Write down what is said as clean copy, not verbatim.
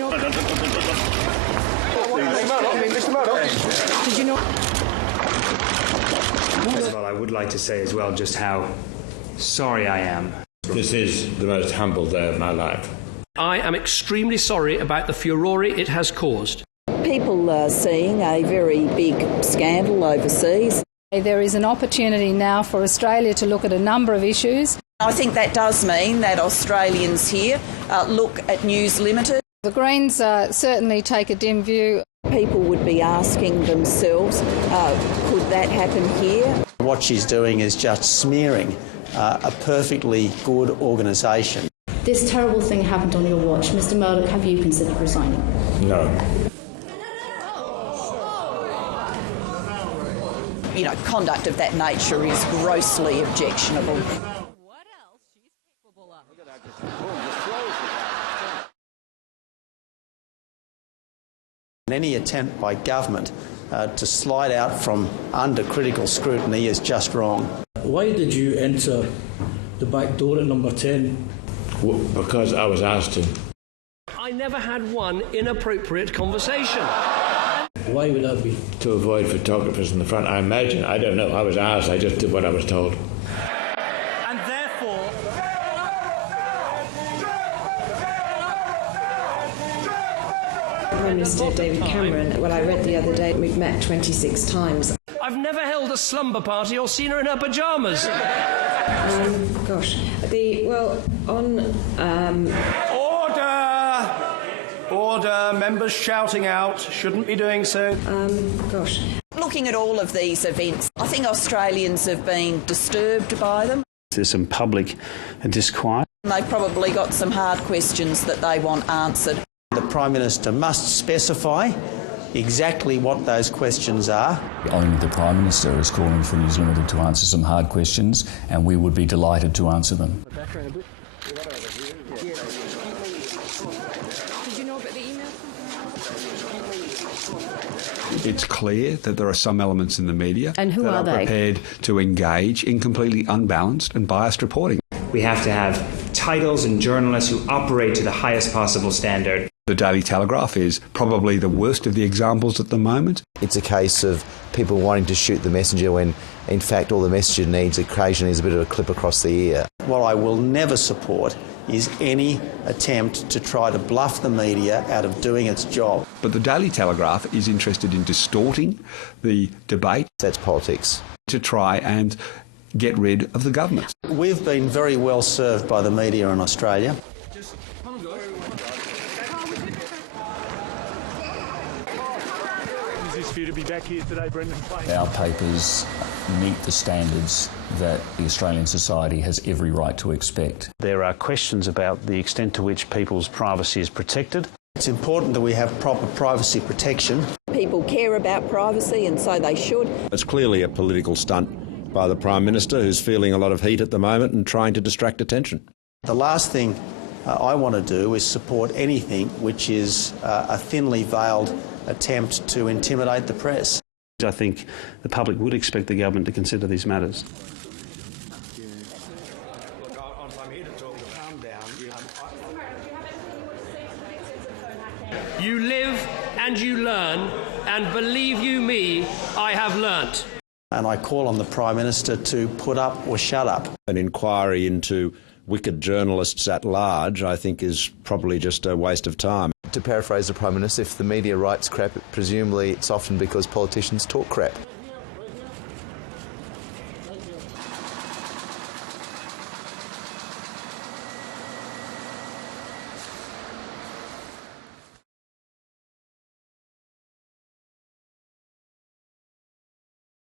know? Did you know? Well, I would like to say as well just how sorry I am. This is the most humble day of my life. I am extremely sorry about the furore it has caused. People are seeing a very big scandal overseas. There is an opportunity now for Australia to look at a number of issues. I think that does mean that Australians here look at News Limited. The Greens certainly take a dim view. People would be asking themselves, could that happen here? What she's doing is just smearing a perfectly good organisation. This terrible thing happened on your watch. Mr Murdoch, have you considered resigning? No. You know, conduct of that nature is grossly objectionable. What else she's capable of? Any attempt by government to slide out from under critical scrutiny is just wrong. Why did you enter the back door at number 10? Because I was asked to. I never had one inappropriate conversation. Why would that be? To avoid photographers in the front. I imagine. I don't know. I was asked. I just did what I was told. And therefore... Prime Minister David Cameron, well, I read the other day we've met 26 times. I've never held a slumber party or seen her in her pyjamas. Order! Members shouting out. Shouldn't be doing so. Looking at all of these events, I think Australians have been disturbed by them. There's some public disquiet. They've probably got some hard questions that they want answered. The Prime Minister must specify exactly what those questions are. Only the Prime Minister is calling for News Limited to answer some hard questions, and we would be delighted to answer them. Did you know about the email? It's clear that there are some elements in the media And who that are they? prepared to engage in completely unbalanced and biased reporting. We have to have titles and journalists who operate to the highest possible standard. The Daily Telegraph is probably the worst of the examples at the moment. It's a case of people wanting to shoot the messenger when, in fact, all the messenger needs occasionally is a bit of a clip across the ear. What I will never support is any attempt to try to bluff the media out of doing its job. But the Daily Telegraph is interested in distorting the debate. That's politics. To try and get rid of the government. We've been very well served by the media in Australia. Is this for you to be back here today, Brendan? Our papers meet the standards that the Australian society has every right to expect. There are questions about the extent to which people's privacy is protected. It's important that we have proper privacy protection. People care about privacy and so they should. It's clearly a political stunt by the Prime Minister, who's feeling a lot of heat at the moment and trying to distract attention. The last thing I want to do is support anything which is a thinly veiled attempt to intimidate the press. I think the public would expect the government to consider these matters. You live and you learn, and believe you me, I have learnt. And I call on the Prime Minister to put up or shut up. An inquiry into wicked journalists at large, I think, is probably just a waste of time. To paraphrase the Prime Minister, if the media writes crap, presumably it's often because politicians talk crap.